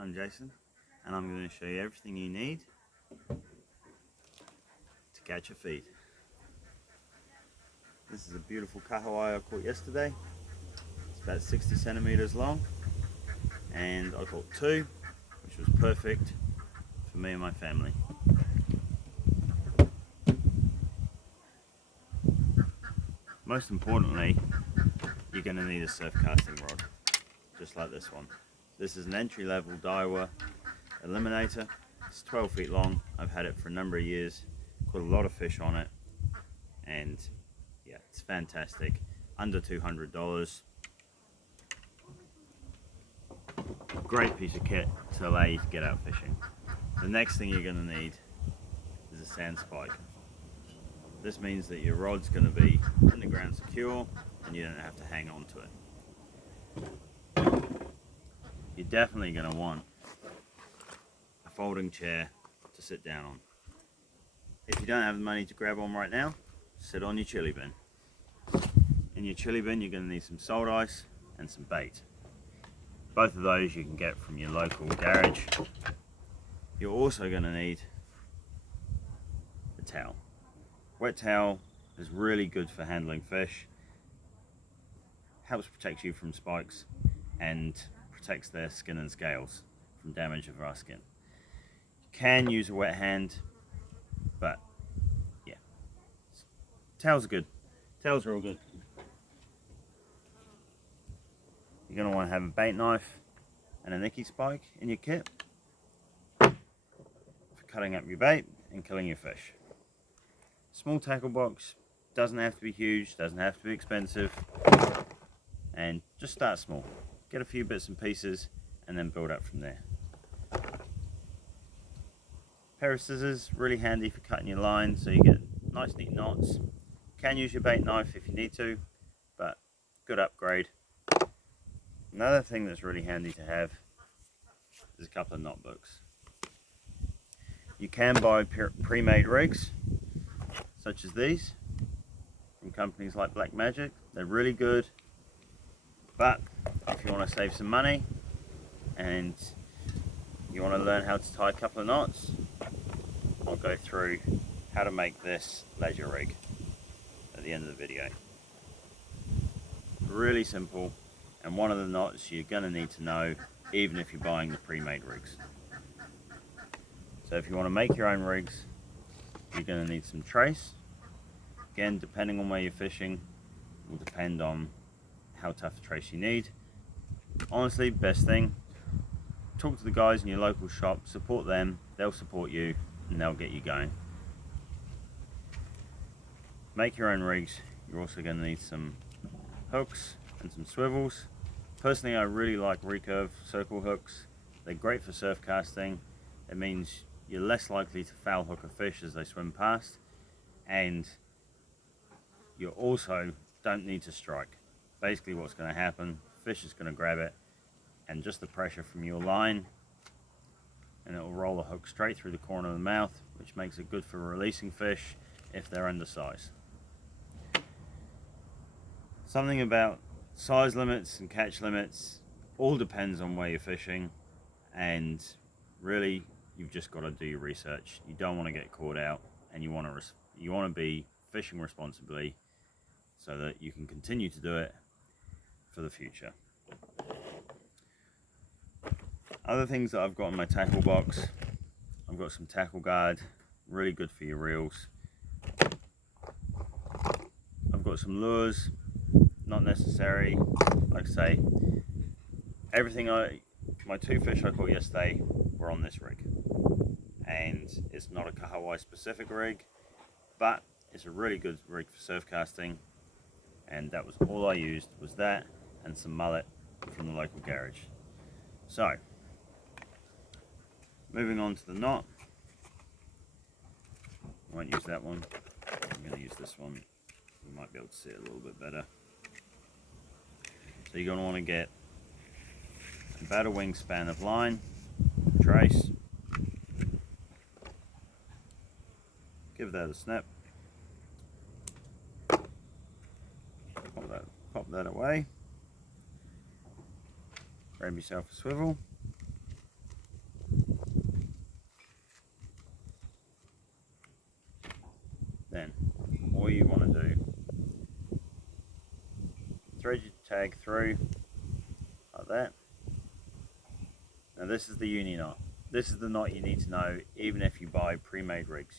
I'm Jason, and I'm going to show you everything you need to catch a feed. This is a beautiful Kahawai I caught yesterday. It's about 60 centimeters long, and I caught two, which was perfect for me and my family. Most importantly, you're going to need a surf casting rod, just like this one. This is an entry-level Daiwa Eliminator. It's 12 feet long. I've had it for a number of years, caught a lot of fish on it, and yeah, it's fantastic. Under $200. Great piece of kit to allow you to get out fishing. The next thing you're going to need is a sand spike. This means that your rod's going to be in the ground secure and you don't have to hang on to it. You're definitely going to want a folding chair to sit down on. If you don't have the money to grab one right now, sit on your chili bin. In your chili bin you're going to need some salt ice and some bait. Both of those you can get from your local garage. You're also going to need a towel. Wet towel is really good for handling fish. Helps protect you from spikes and protects their skin and scales from damage of our skin. You can use a wet hand, but yeah, towels are good. Towels are all good. You're going to want to have a bait knife and a nicky spike in your kit for cutting up your bait and killing your fish. Small tackle box, doesn't have to be huge, doesn't have to be expensive, and just start small. Get a few bits and pieces and then build up from there. Pair of scissors, really handy for cutting your line so you get nice neat knots. You can use your bait knife if you need to, but good upgrade. Another thing that's really handy to have is a couple of knot books. You can buy pre-made rigs such as these from companies like Black Magic. They're really good, but if you want to save some money and you want to learn how to tie a couple of knots, I'll go through how to make this leisure rig at the end of the video. Really simple, and one of the knots you're going to need to know even if you're buying the pre-made rigs. So if you want to make your own rigs, you're going to need some trace. Again, depending on where you're fishing, will depend on how tough a trace you need. Honestly, best thing, talk to the guys in your local shop, support them, they'll support you and they'll get you going. Make your own rigs. You're also going to need some hooks and some swivels. Personally, I really like recurve circle hooks. They're great for surf casting. It means you're less likely to foul hook a fish as they swim past, and you also don't need to strike. Basically what's going to happen, fish is going to grab it, and just the pressure from your line, and it will roll the hook straight through the corner of the mouth, which makes it good for releasing fish if they're undersized. Something about size limits and catch limits all depends on where you're fishing, and really you've just got to do your research. You don't want to get caught out, and you want to be fishing responsibly so that you can continue to do it for the future. Other things that I've got in my tackle box, I've got some tackle guard, really good for your reels. I've got some lures, not necessary. Like I say, my two fish I caught yesterday were on this rig, and it's not a Kahawai specific rig, but it's a really good rig for surf casting, and that was all I used, was that and some mullet from the local garage. So, moving on to the knot. I won't use that one, I'm going to use this one. You might be able to see it a little bit better. So you're going to want to get about a wingspan of line, trace, give that a snip, pop that away, grab yourself a swivel, tag through like that. Now this is the uni knot. This is the knot you need to know even if you buy pre-made rigs.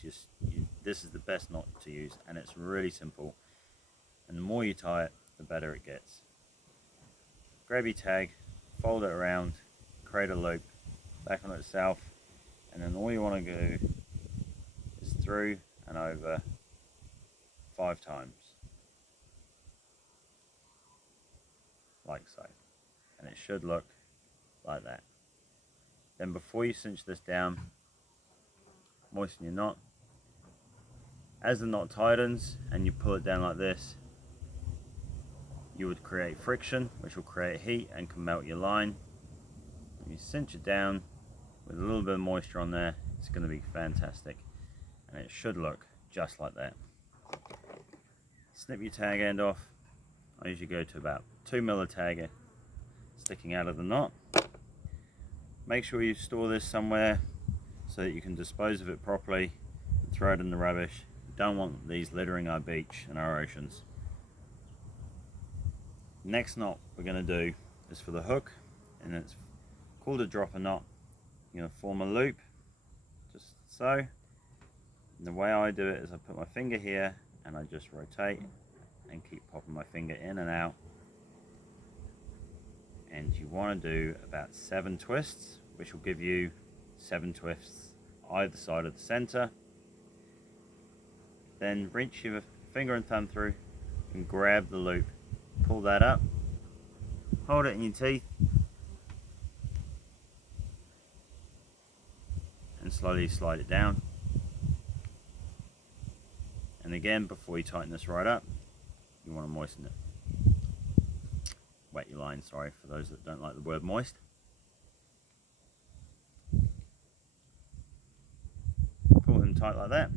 This is the best knot to use, and it's really simple. And the more you tie it, the better it gets. Grab your tag, fold it around, create a loop, back on itself, and then all you want to do is through and over 5 times. Like so. And it should look like that. Then before you cinch this down, moisten your knot. As the knot tightens and you pull it down like this, you would create friction, which will create heat and can melt your line. When you cinch it down with a little bit of moisture on there, it's going to be fantastic. And it should look just like that. Snip your tag end off. I usually go to about 2 mil of tag sticking out of the knot. Make sure you store this somewhere so that you can dispose of it properly and throw it in the rubbish. You don't want these littering our beach and our oceans. Next knot we're going to do is for the hook, and it's called a dropper knot. You're going to form a loop, just so. And the way I do it is I put my finger here and I just rotate and keep popping my finger in and out. And you want to do about 7 twists, which will give you 7 twists either side of the center. Then reach your finger and thumb through and grab the loop. Pull that up, hold it in your teeth, and slowly slide it down. And again, before you tighten this right up, you want to moisten it. Wet your line, sorry, for those that don't like the word moist. Pull them tight like that.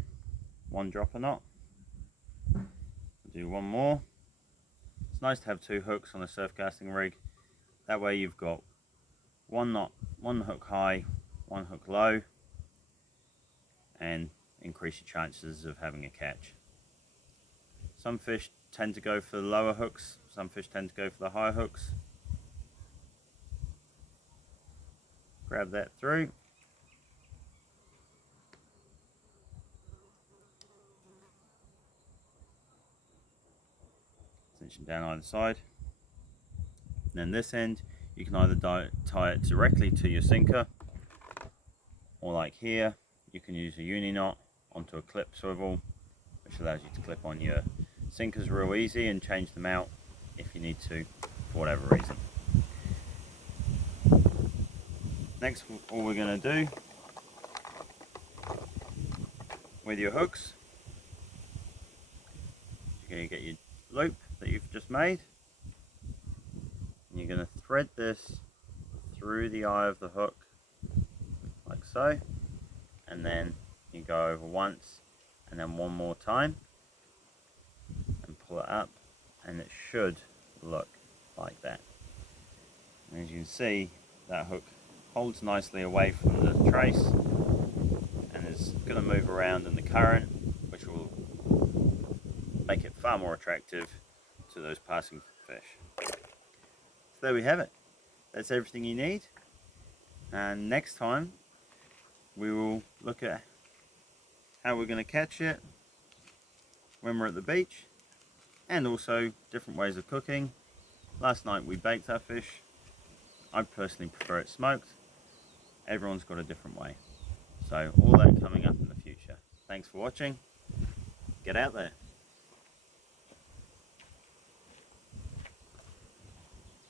1 dropper knot. Do 1 more. It's nice to have 2 hooks on a surf casting rig. That way you've got 1 knot, 1 hook high, 1 hook low, and increase your chances of having a catch. Some fish tend to go for the lower hooks, some fish tend to go for the higher hooks. Grab that through. Cinch them down either side. And then this end, you can either tie it directly to your sinker, or like here, you can use a uni knot onto a clip swivel, which allows you to clip on your sinkers real easy and change them out if you need to, for whatever reason. Next, all we're going to do with your hooks, you're going to get your loop that you've just made, and you're going to thread this through the eye of the hook like so, and then you go over once and then 1 more time and pull it up, and it should look like that. And as you can see, that hook holds nicely away from the trace and is going to move around in the current, which will make it far more attractive to those passing fish. So there we have it. That's everything you need. And next time we will look at how we're going to catch it when we're at the beach, and also different ways of cooking. Last night we baked our fish. I personally prefer it smoked. Everyone's got a different way. So all that coming up in the future. Thanks for watching. Get out there.